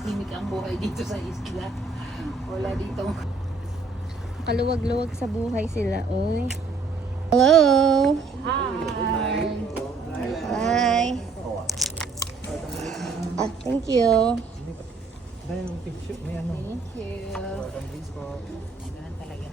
tahimik ang buhay dito sa isla. Wala dito. Kaluwag-luwag sa buhay sila, oy. Hello! Hi! Hi! Ah, thank you. Thank you. Ganun talaga.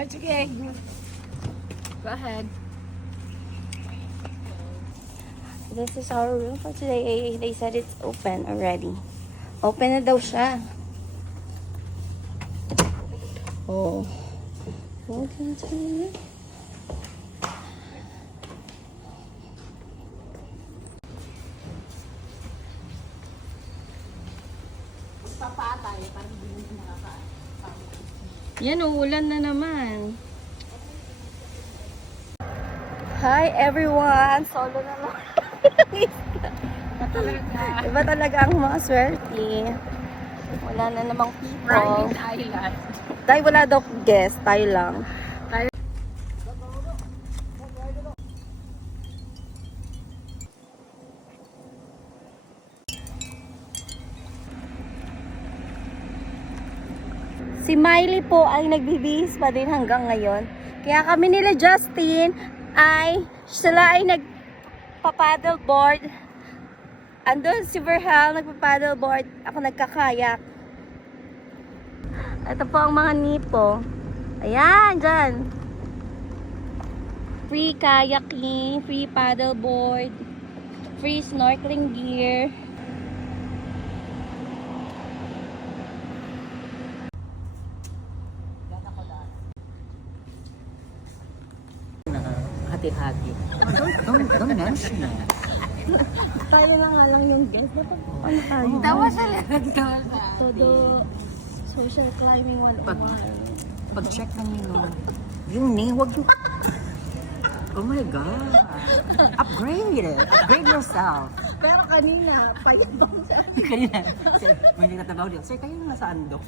It's okay. Go ahead. This is our room for today. They said it's open already. Open na daw siya. Oh. Welcome to the... Papatay, parang hindi mo makakain. Yan, uulan na naman. Hi everyone! Solo na naman. Iba talaga ang mga swerte. Wala na namang people. Private island. Dahil wala daw guest, tayo lang. Si Miley po ay nagbibihis pa din hanggang ngayon. Kaya kami nila Justin sila ay nagpa-paddleboard. Andun si Verhal nagpa-paddleboard. Ako nagkakayak. Ito po ang mga nipo. Ayan, dyan. Free kayaking, free paddleboard, free snorkeling gear. Hati-hati. Don't mention it. Tayo na nga lang yung guest. Dapat ano tayo? Tawa sila. Tawa sa Todo social climbing 101. Pag-check ng yung name, wag yung... Oh my God. Upgrade it. Upgrade yourself. Pero kanina, payat bang siya? Kanina, sir, may nagtatabaw dito. Sir, kayo nasa andok.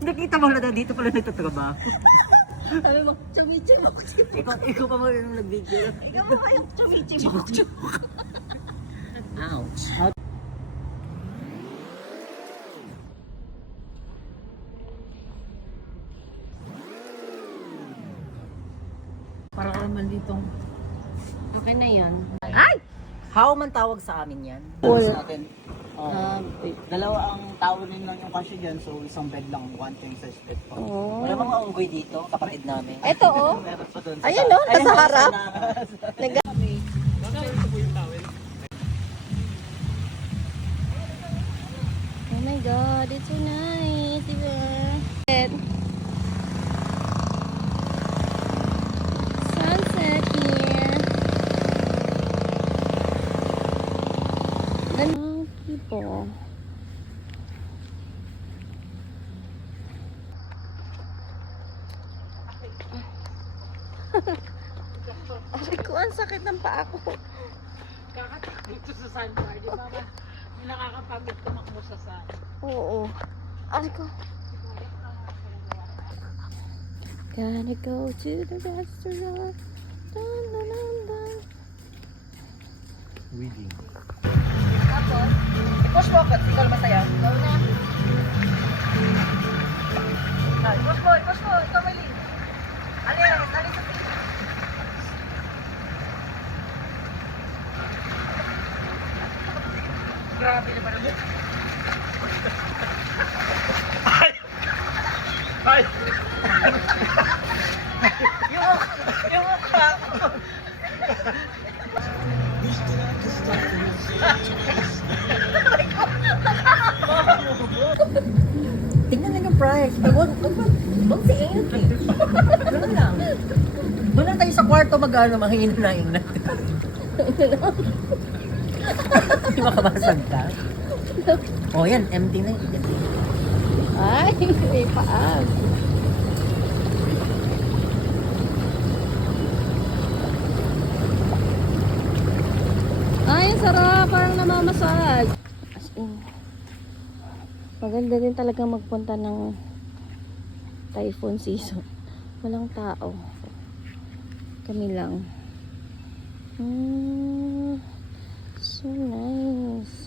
Nakita mo na dito pala nagtatrabaho. Sabi mo, chumi-chimok. Ikaw pa mo yung nag-video. Ikaw mo kayong chumi-chimok. Ouch. Parang naman ditong... Okay na yan. Ay! How man tawag sa amin yan? Pool. Natin. Dalawa ang tawag din lang yung kasya dyan, so isang bed lang, one king size bed pa. Oh. Wala mga unggoy dito, kapatid namin. Ito oh. Meron pa doon. Ayan oh, nasa harap. Oh my God, it's so nice, diba? Sunset here. Daming people. Aray ko, ang sakit ng paa ko. Kakatak dito sa sandbar, di ba? May nakakapagod tumakbo sa sand. Oo. Aray ko. Gonna go to the restaurant. Dun, dun, dun, dun. Weeding. Tapos, i-push mo ako. Ikaw naman sa'yo. Go na. I-push mo, i-push mo. Ikaw may link. Alin sa pin. Grabe na ba naman? Ay! Yung mukha ko. Tingnan lang yung price. Huwag si Ainsley. Doon lang. Doon lang tayo sa kwarto mag-ano, mahihinaing natin. Di makabasag ka? Oh, yan. Empty na yun. Ay, may paag. Ay, ang sarap. Parang namamasag. As in, maganda din talaga magpunta ng typhoon season. Walang tao. Kami lang. So nice.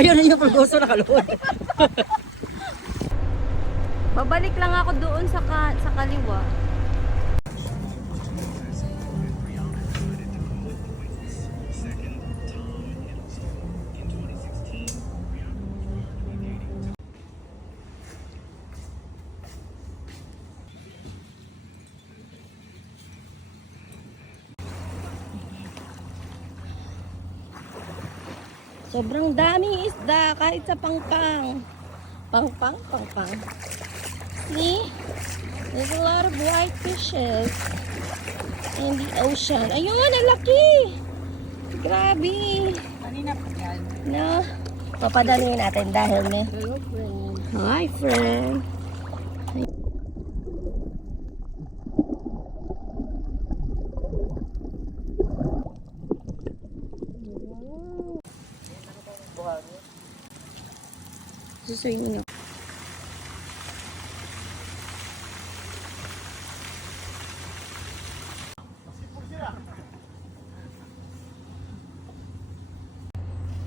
Ayun na yung pag-uso na kalod. Babalik lang ako doon sa kaliwa. Sobrang daming isda kahit sa pangpang. Pangpang. See? There's a lot of white fishes in the ocean. Ayun, ang laki! Grabe! Kanina pa yan. No? Papadalhin natin dahil may... Hello, friend. Hi, friend. Suswimming ako.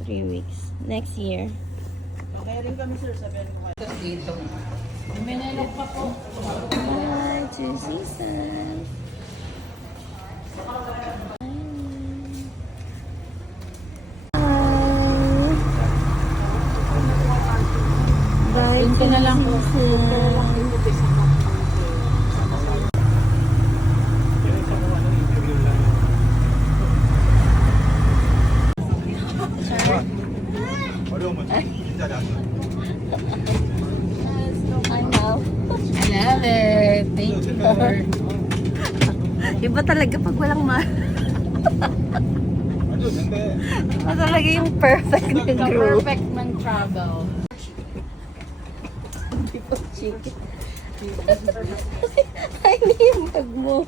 Three weeks. Next year. Okay rin kami sir, sabihan ko kayo. Dito. May nalok pa po. Hi, to season. Bye. Dito na lang po. I know. I love it. Thank you. Iba talaga pag walang Iba talaga yung perfect na group. Perfect man travel. Chicken. Ay, hindi yung bag mo.